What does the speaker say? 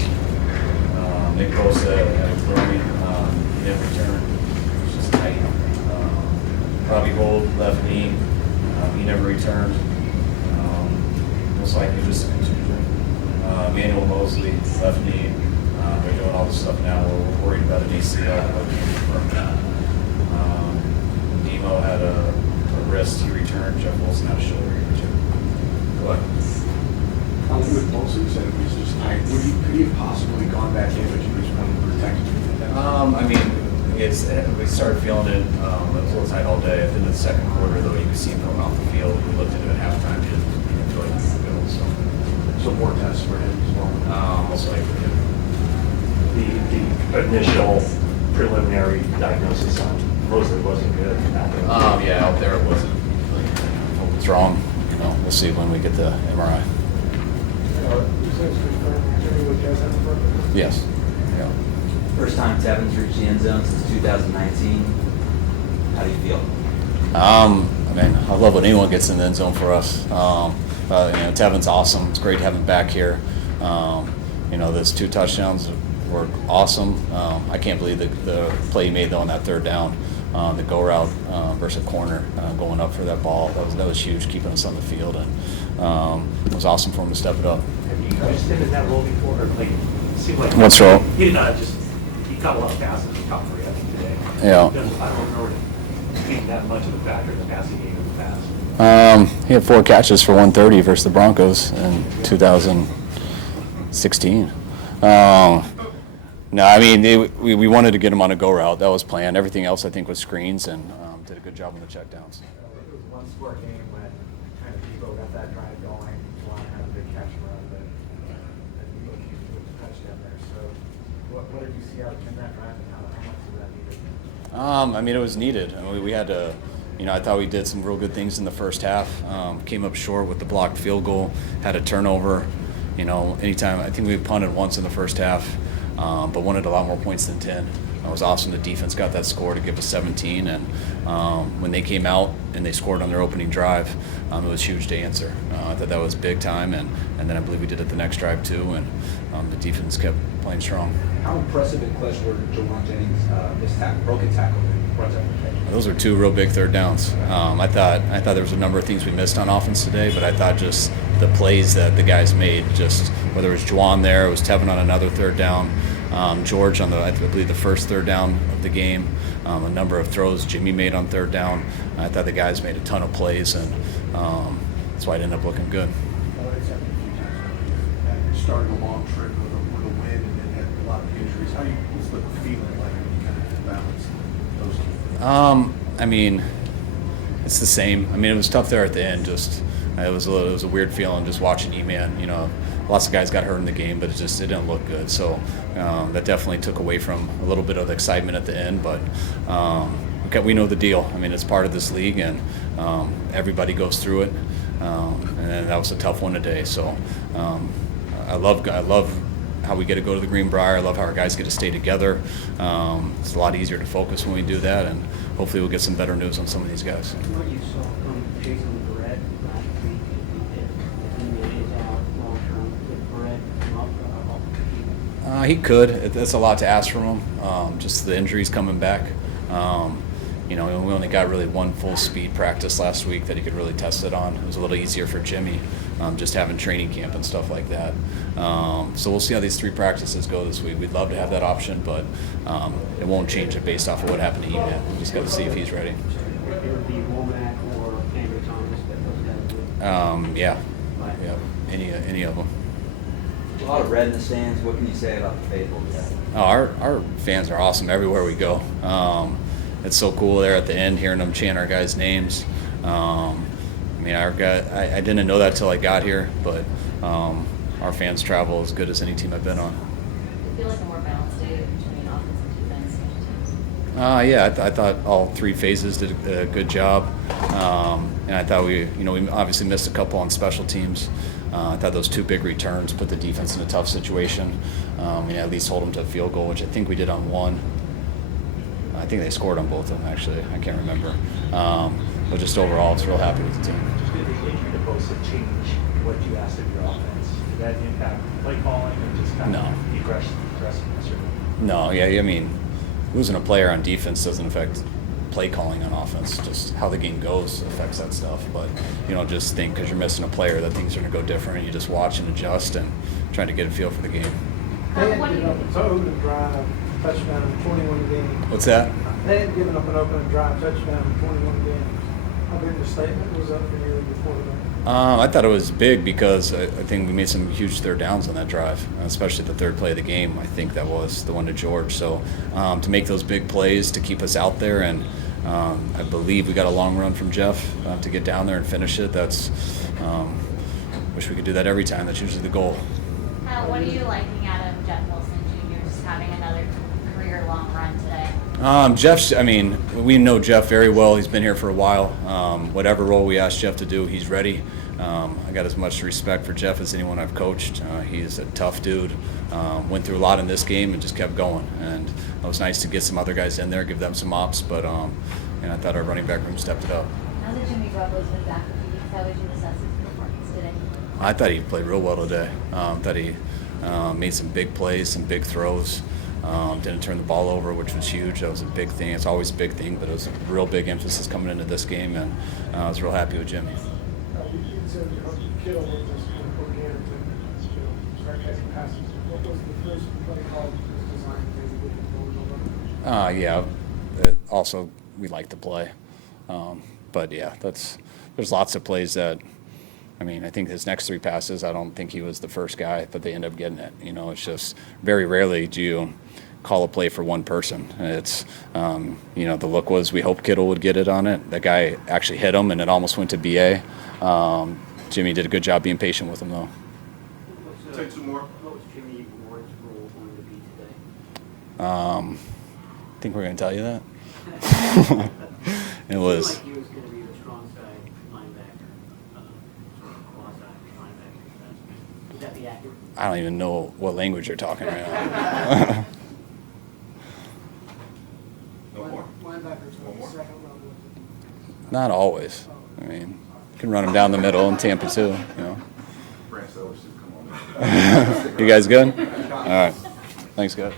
tackles. Nick Bosa had a throwing, he didn't return. It was just tight. Robbie Gold, left knee, he never returned. Most likely just a contusion. Emmanuel Moseley, left knee. They're doing all this stuff now. We're worried about an ACL, but we can't confirm that. Demo had a wrist, he returned. Jeff Wilson had a shoulder, he returned. Go ahead. With Bosa, you said it was just tight. Could he have possibly gone back in, but you just wanted to protect him? I mean, we started feeling it. It was a little tight all day. At the end of the second quarter, though, you could see him coming off the field. We looked at it at halftime. He didn't feel like he could go. So more tests for him as well? Most likely, yeah. The initial preliminary diagnosis on Moseley wasn't good. Yeah, out there it wasn't. Hope it's wrong. We'll see when we get the MRI. Yes. Yeah. First time Tevin's reached the end zone since 2019. How do you feel? I love when anyone gets in the end zone for us. Tevin's awesome. It's great to have him back here. Those 2 touchdowns were awesome. I can't believe the play he made though on that third down, the go route versus a corner, going up for that ball. That was huge, keeping us on the field, and it was awesome for him to step it up. Have you guys been in that role before? Or it seemed like What's role? He did not just. He caught a lot of passes. He caught 3, I think, today. Yeah. I don't remember being that much of a factor in the passing game in the past. He had 4 catches for 130 versus the Broncos in 2016. No, I mean, we wanted to get him on a go route. That was planned. Everything else, I think, was screens, and did a good job on the checkdowns. It was one score game when kind of Debo got that drive going. Juwan had a big catch run, but Debo with the touchdown there. So, what did you see out in that drive, and how much was that needed? It was needed. We had to. I thought we did some real good things in the first half. Came up short with the blocked field goal. Had a turnover. Anytime. I think we punted once in the first half. But wanted a lot more points than 10. It was awesome. The defense got that score to give us 17, and when they came out and they scored on their opening drive, it was huge to answer. I thought that was big time, and then I believe we did it the next drive too, and the defense kept playing strong. How impressive and clutch were Juwan Jennings' broken tackle? Those were 2 real big third downs. I thought there was a number of things we missed on offense today, but I thought just the plays that the guys made, just whether it was Juwan there, it was Tevin on another third down, George on I believe the first third down of the game, a number of throws Jimmie made on third down. I thought the guys made a ton of plays, and that's why it ended up looking good. Started a long trip with a win and then had a lot of injuries. What's the feeling like when you kind of balance those two? It's the same. It was tough there at the end. Just it was a weird feeling just watching E-Man. Lots of guys got hurt in the game, but it didn't look good. So that definitely took away from a little bit of the excitement at the end. But we know the deal. It's part of this league, and everybody goes through it. And that was a tough one today. So I love how we get to go to the Greenbrier. I love how our guys get to stay together. It's a lot easier to focus when we do that, and hopefully we'll get some better news on some of these guys. What you saw from Jason Barrett last week, if he is out long term, with Barrett come up? He could. That's a lot to ask from him. Just the injuries coming back. We only got really 1 full speed practice last week that he could really test it on. It was a little easier for Jimmie, just having training camp and stuff like that. So we'll see how these 3 practices go this week. We'd love to have that option, but it won't change it based off of what happened to E-Man. We just got to see if he's ready. It would be Womack or Andrew Thomas that those guys would. Yeah. Any of them. A lot of red in the stands. What can you say about the faithful today? Our fans are awesome everywhere we go. It's so cool there at the end, hearing them chant our guys' names. I didn't know that till I got here, but our fans travel as good as any team I've been on. I feel like a more balanced day between offense and defense special teams. I thought all 3 phases did a good job, and I thought we obviously missed a couple on special teams. I thought those 2 big returns put the defense in a tough situation. At least hold them to a field goal, which I think we did on 1. I think they scored on both of them, actually. I can't remember. But just overall, it's real happy with the team. Just did the injury to Bosa change what you asked of your offense? Did that impact play calling or just kind No. of aggressiveness? No, yeah, I mean, losing a player on defense doesn't affect play calling on offense. Just how the game goes affects that stuff. But you don't just think because you're missing a player that things are going to go different. You just watch and adjust and try to get a feel for the game. They had What do given you- up a opening drive touchdown in 21 game. What's that? They had given up an opening drive touchdown in 21 game. How big of a statement was that for you before the game? I thought it was big because I think we made some huge third downs on that drive, especially the third play of the game. I think that was the one to George. So to make those big plays to keep us out there, and I believe we got a long run from Jeff to get down there and finish it. That's wish we could do that every time. That's usually the goal. What are you liking out of Jeff Wilson Jr. just having another career-long run today? Jeff's, I mean, we know Jeff very well. He's been here for a while. Whatever role we ask Jeff to do, he's ready. I got as much respect for Jeff as anyone I've coached. He's a tough dude. Went through a lot in this game and just kept going. And it was nice to get some other guys in there, give them some ops. But and I thought our running back room stepped it up. Now that Jimmie Garoppolo's been back a few weeks, how would you assess his performance today? I thought he played real well today. Thought he made some big plays, some big throws. Didn't turn the ball over, which was huge. That was a big thing. It's always a big thing, but it was a real big emphasis coming into this game, and I was real happy with Jimmie. You said you hoped Kittle was just going to again to start catching passes. What was the first play call that was designed to maybe get the goal? Yeah. Also, we like to play, but yeah, there's lots of plays that. I mean, I think his next three passes, I don't think he was the first guy, but they end up getting it. You know, it's just very rarely do you call a play for one person. It's, the look was we hoped Kittle would get it on it. That guy actually hit him, and it almost went to BA. Jimmie did a good job being patient with him, though. Take two more. What was Jimmie Ward's role going to be today? I think we're going to tell you that. It was. Seemed like he was going to be the strong side linebacker, sort of quasi linebacker. Would that be accurate? I don't even know what language you're talking right now. No more. Linebackers One on the more. second level. Not always. I mean, you can run him down the middle in Tampa too. You know. Brand Sellers should come on. You guys good? All right. Thanks, guys.